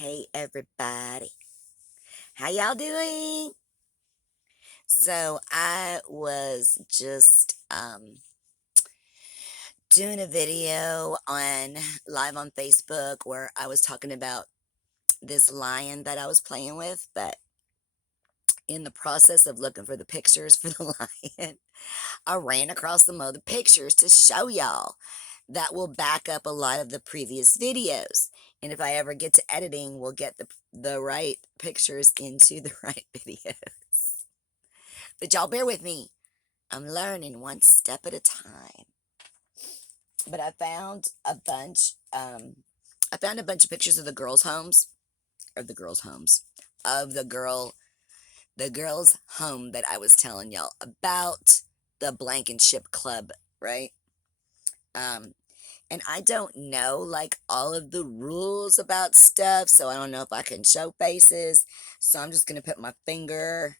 Hey everybody, how y'all doing? So I was just doing a video on live on Facebook where I was talking about this lion that I was playing with, but in the process of looking for the pictures for the lion, I ran across some other pictures to show y'all that will back up a lot of the previous videos. And if I ever get to editing, we'll get the right pictures into the right videos. But y'all bear with me. I'm learning one step at a time. But I found a bunch of pictures of the girls' homes, of the girls' homes, of the girls' home that I was telling y'all about, the Blankenship Club, right? Um, and I don't know like all of the rules about stuff, so I don't know if I can show faces. So I'm just gonna put my finger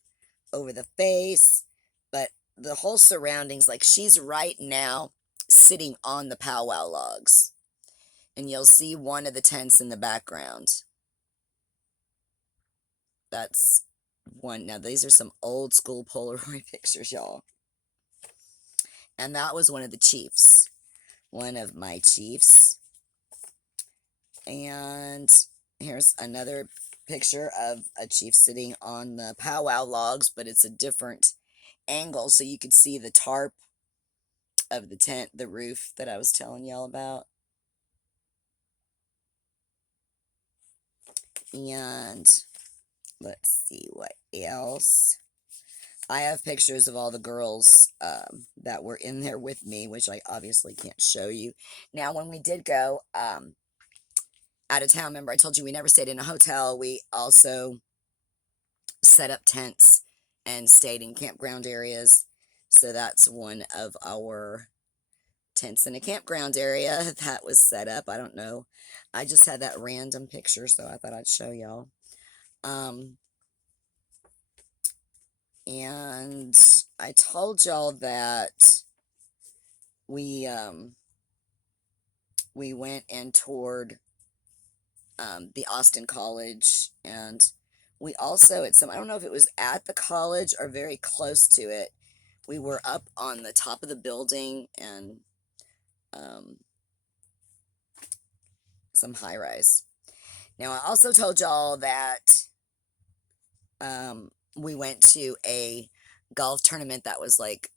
over the face, but the whole surroundings, like she's right now sitting on the powwow logs, and you'll see one of the tents in the background. That's one. Now, these are some old school Polaroid pictures, y'all. And that was one of the chiefs, one of my chiefs. And here's another picture of a chief sitting on the powwow logs, but it's a different angle, so you could see the tarp of the tent, the roof that I was telling y'all about. And let's see what else. I have pictures of all the girls that were in there with me, which I obviously can't show you. Now, when we did go out of town, remember I told you we never stayed in a hotel. We also set up tents and stayed in campground areas. So that's one of our tents in a campground area that was set up. I don't know. I just had that random picture, so I thought I'd show y'all. And I told y'all that we went and toured the Austin College, and we also at some, I don't know if it was at the college or very close to it, we were up on the top of the building and some high rise. Now I also told y'all that we went to a golf tournament that was like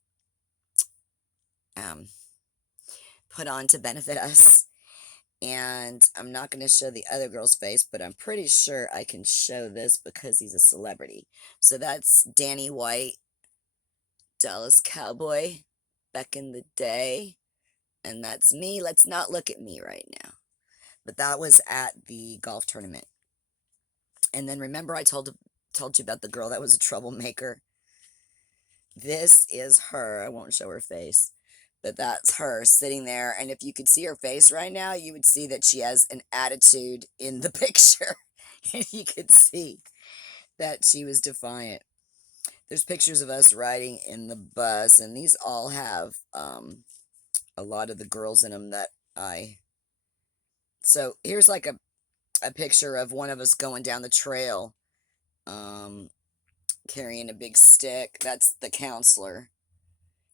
put on to benefit us. And I'm not going to show the other girl's face, but I'm pretty sure I can show this because he's a celebrity. So that's Danny White, Dallas Cowboy, back in the day. And that's me. Let's not look at me right now. But that was at the golf tournament. And then remember I told you about the girl that was a troublemaker. This is her. I won't show her face. But that's her sitting there. And if you could see her face right now, you would see that she has an attitude in the picture. And you could see that she was defiant. There's pictures of us riding in the bus, and these all have a lot of the girls in them that I... So here's like a picture of one of us going down the trail, carrying a big stick. That's the counselor.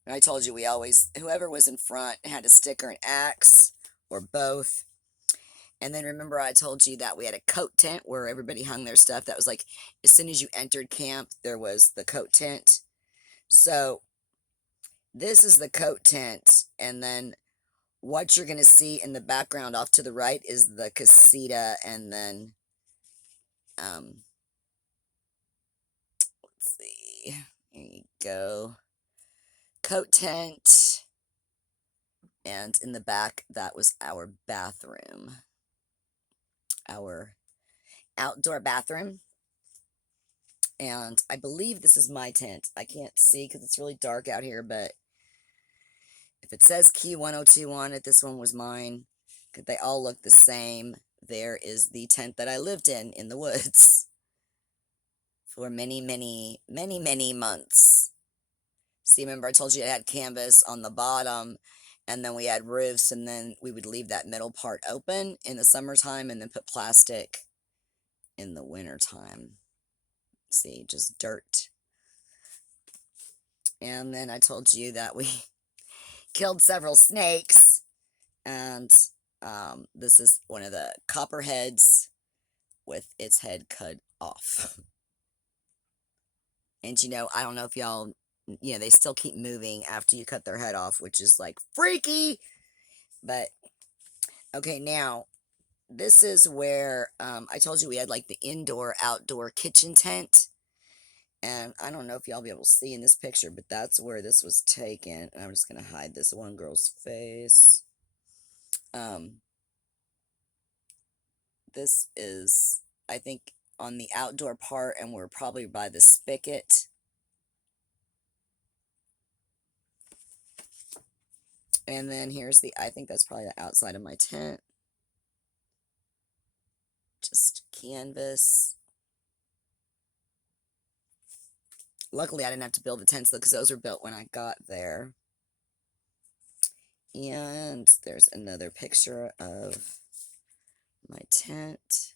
And I told you we always, whoever was in front had a stick or an axe or both. And then remember I told you that we had a coat tent where everybody hung their stuff. That was like, as soon as you entered camp, there was the coat tent. So this is the coat tent. And then what you're going to see in the background off to the right is the casita. And then, let's see, here you go. Coat tent. And in the back, that was our bathroom. Our outdoor bathroom. And I believe this is my tent. I can't see because it's really dark out here, but if it says Key 102 on it, this one was mine. They all look the same. There is the tent that I lived in the woods for many, many, many, many months. See, remember I told you it had canvas on the bottom, and then we had roofs, and then we would leave that middle part open in the summertime and then put plastic in the wintertime. See, just dirt. And then I told you that we killed several snakes. And this is one of the copperheads with its head cut off. And I don't know if y'all, they still keep moving after you cut their head off, which is like freaky. But, okay, now, this is where I told you we had like the indoor-outdoor kitchen tent. And I don't know if y'all be able to see in this picture, but that's where this was taken. And I'm just going to hide this one girl's face. This is, I think, on the outdoor part, and we're probably by the spigot. And then here's I think that's probably the outside of my tent. Just canvas. Luckily, I didn't have to build the tents, though, because those were built when I got there. And there's another picture of my tent.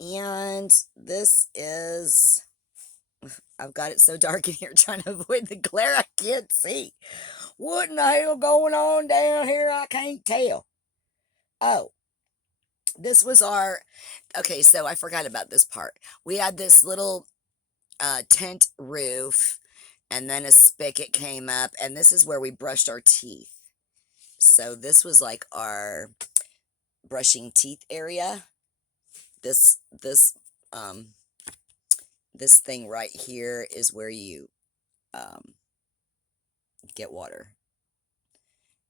And this is, I've got it so dark in here trying to avoid the glare, I can't see. What in the hell going on down here? I can't tell. Oh, this was okay, so I forgot about this part. We had this little tent roof, and then a spigot came up, and this is where we brushed our teeth. So this was like our brushing teeth area. This thing right here is where you get water.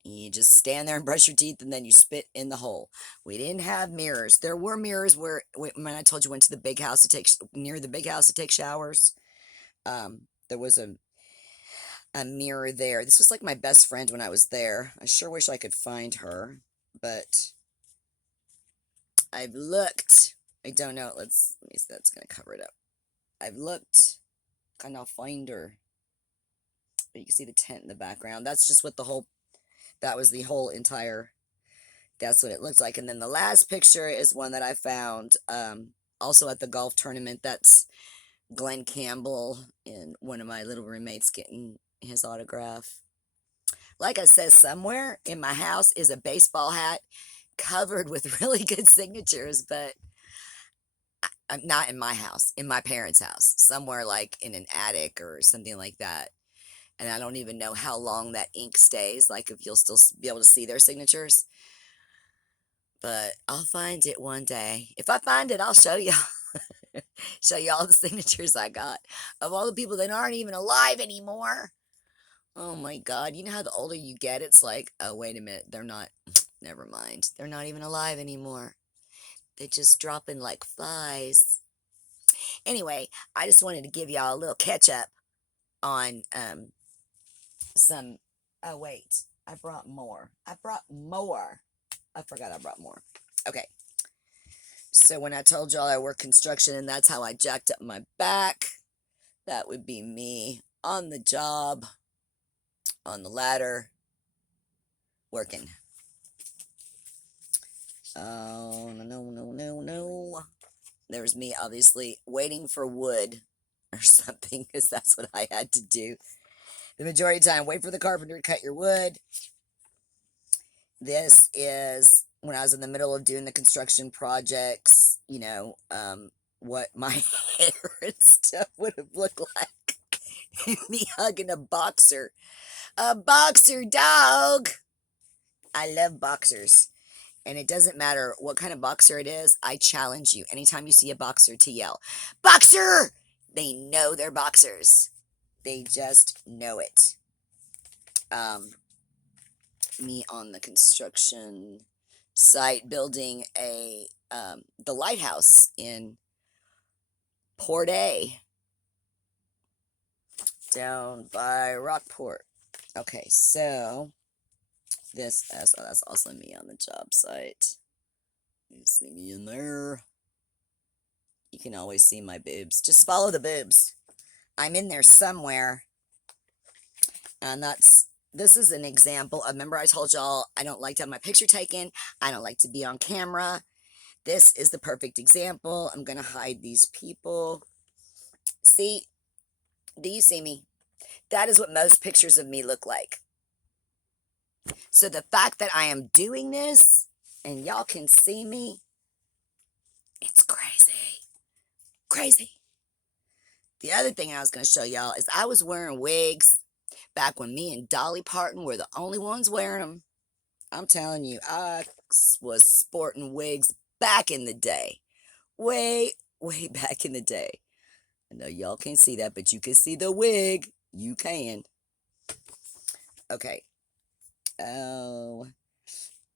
You just stand there and brush your teeth, and then you spit in the hole. We didn't have mirrors. There were mirrors when I told you went to the big house to near the big house to take showers. There was a mirror there. This was like my best friend when I was there. I sure wish I could find her, but I've looked. I don't know. Let me see. That's gonna cover it up. I've looked. Cannot find her. But you can see the tent in the background. That's just what that was the whole entire, that's what it looks like. And then the last picture is one that I found also at the golf tournament. That's Glenn Campbell and one of my little roommates getting his autograph. Like I said, somewhere in my house is a baseball hat covered with really good signatures, but I'm not in my house, in my parents' house, somewhere like in an attic or something like that. And I don't even know how long that ink stays, like if you'll still be able to see their signatures. But I'll find it one day. If I find it, I'll show y'all. Show you all the signatures I got of all the people that aren't even alive anymore. Oh my God. You know how the older you get, it's like, oh, wait a minute. They're not, never mind. They're not even alive anymore. They just drop in like flies. Anyway, I just wanted to give y'all a little catch up on some, oh wait, I brought more. I forgot I brought more. Okay. So when I told y'all I work construction and that's how I jacked up my back, that would be me on the job, on the ladder, working. Oh, no. There's me, obviously, waiting for wood or something, because that's what I had to do. The majority of the time, wait for the carpenter to cut your wood. This is when I was in the middle of doing the construction projects, what my hair and stuff would have looked like. Me hugging a boxer. A boxer dog! I love boxers. And it doesn't matter what kind of boxer it is. I challenge you, anytime you see a boxer, to yell, "Boxer!" They know they're boxers. They just know it. Me on the construction site building the lighthouse in Port A down by Rockport. Okay, so that's also me on the job site. You see me in there. You can always see my boobs. Just follow the boobs. I'm in there somewhere. And that's this is an example. Remember I told y'all I don't like to have my picture taken. I don't like to be on camera. This is the perfect example. I'm going to hide these people. See? Do you see me? That is what most pictures of me look like. So the fact that I am doing this and y'all can see me, it's crazy. Crazy. The other thing I was going to show y'all is I was wearing wigs back when me and Dolly Parton were the only ones wearing them. I'm telling you, I was sporting wigs back in the day. Way, way back in the day. I know y'all can't see that, but you can see the wig. You can. Okay. Oh,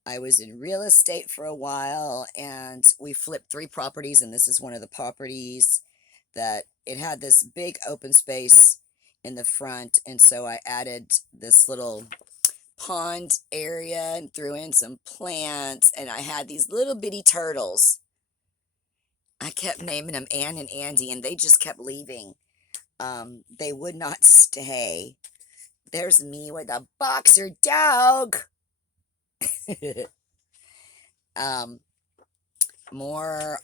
I was in real estate for a while, and we flipped 3 properties, and this is one of the properties that it had this big open space in the front, and so I added this little pond area and threw in some plants, and I had these little bitty turtles. I kept naming them Ann and Andy, and they just kept leaving. They would not stay. There's me with a boxer dog. More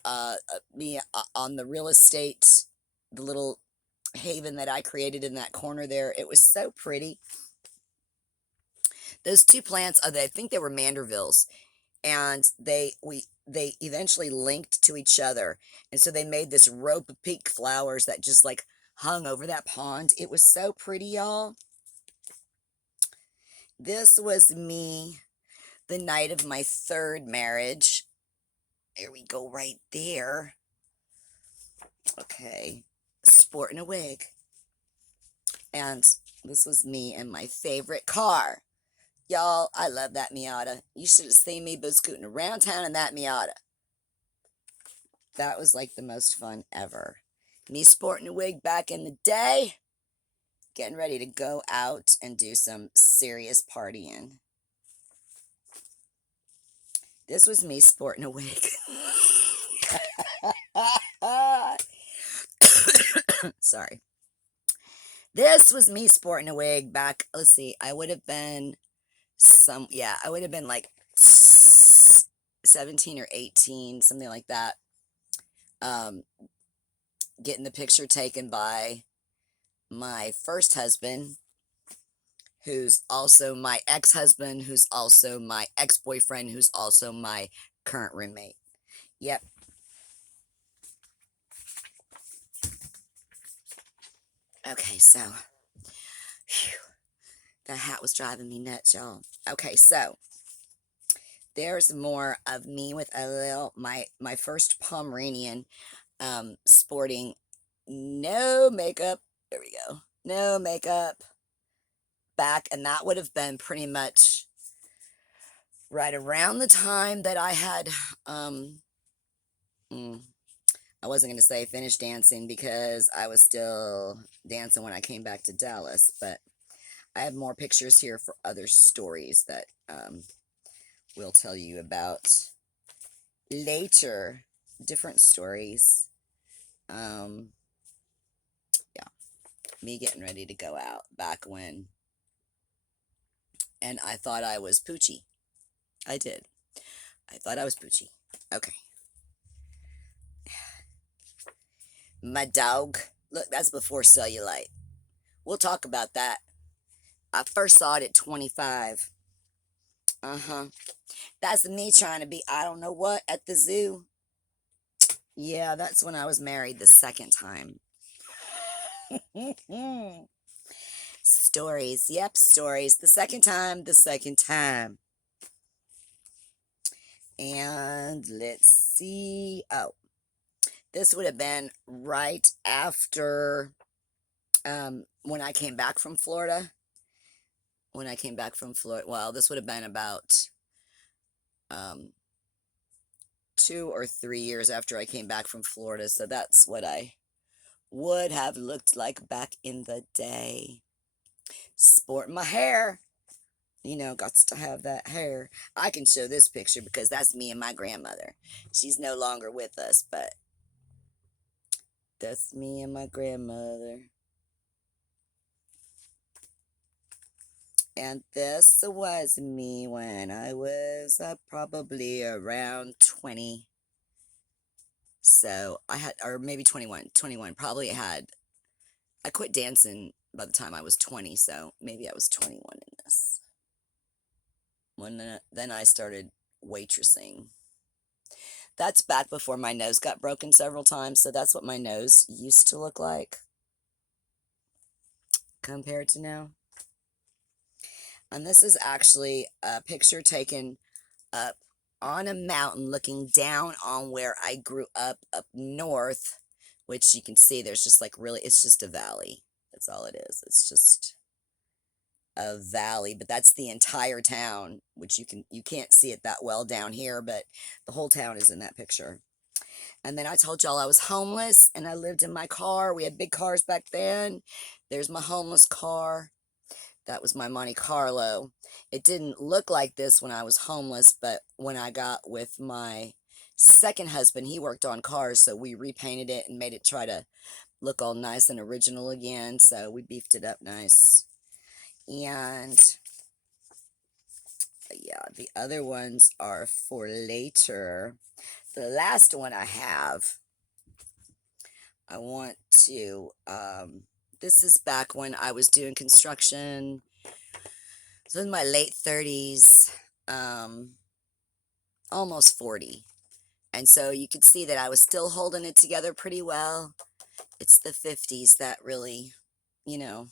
me on the real estate, the little haven that I created in that corner there. It was so pretty. Those 2 plants, I think they were Mandervilles, and they eventually linked to each other, and so they made this rope of pink flowers that just like hung over that pond. It was so pretty, y'all. This was me the night of my 3rd marriage. There we go, right there. Okay, sporting a wig. And this was me in my favorite car. Y'all, I love that Miata. You should have seen me scooting around town in that Miata. That was like the most fun ever. Me sporting a wig back in the day. Getting ready to go out and do some serious partying. This was me sporting a wig. Sorry. This was me sporting a wig back, let's see, I would have been I would have been like 17 or 18, something like that. Getting the picture taken by my first husband, who's also my ex-husband, who's also my ex-boyfriend, who's also my current roommate. Yep. Okay, so, whew, that hat was driving me nuts, y'all. Okay, so, there's more of me with a little, my first Pomeranian, sporting no makeup. There we go. No makeup. Back, and that would have been pretty much right around the time that I had, I wasn't going to say finished dancing because I was still dancing when I came back to Dallas, but I have more pictures here for other stories that we'll tell you about later. Different stories. Yeah, me getting ready to go out back when, and I thought I was Poochie. I did. I thought I was Poochie. Okay. My dog. Look, that's before cellulite. We'll talk about that. I first saw it at 25. That's me trying to be, I don't know what, at the zoo. Yeah, that's when I was married the 2nd time. Stories. Yep, stories. The 2nd time, the 2nd time. And let's see. Oh, this would have been right after when I came back from Florida. When I came back from Florida, well, this would have been about 2 or 3 years after I came back from Florida. So that's what I would have looked like back in the day. Sporting my hair. You know, got to have that hair. I can show this picture because that's me and my grandmother. She's no longer with us, but that's me and my grandmother. And this was me when I was probably around 20. So I had, or maybe 21, probably I quit dancing by the time I was 20, so maybe I was 21 in this. Then I started waitressing. That's back before my nose got broken several times, so that's what my nose used to look like compared to now. And this is actually a picture taken up on a mountain looking down on where I grew up north, which you can see there's just like really, it's just a valley. That's all it is. It's just a valley, but that's the entire town, which you can't see it that well down here, but the whole town is in that picture. And then I told y'all I was homeless and I lived in my car. We had big cars back then. There's my homeless car. That was my Monte Carlo. It didn't look like this when I was homeless, but when I got with my second husband, he worked on cars, so we repainted it and made it try to look all nice and original again. So we beefed it up nice. And yeah, the other ones are for later. The last one I have, I want to, this is back when I was doing construction. So in my late 30s, almost 40. And so you could see that I was still holding it together pretty well. It's the 50s that really, you know,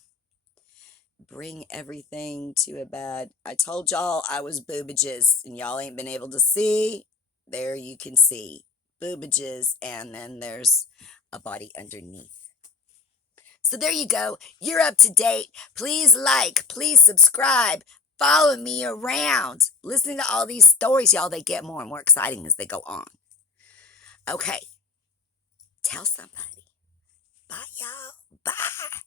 bring everything to a bad. I told y'all I was boobages, and y'all ain't been able to see. There you can see boobages, and then there's a body underneath. So there you go. You're up to date. Please like, please subscribe, follow me around. Listen to all these stories, y'all. They get more and more exciting as they go on. Okay. Tell somebody. Bye, y'all. Bye.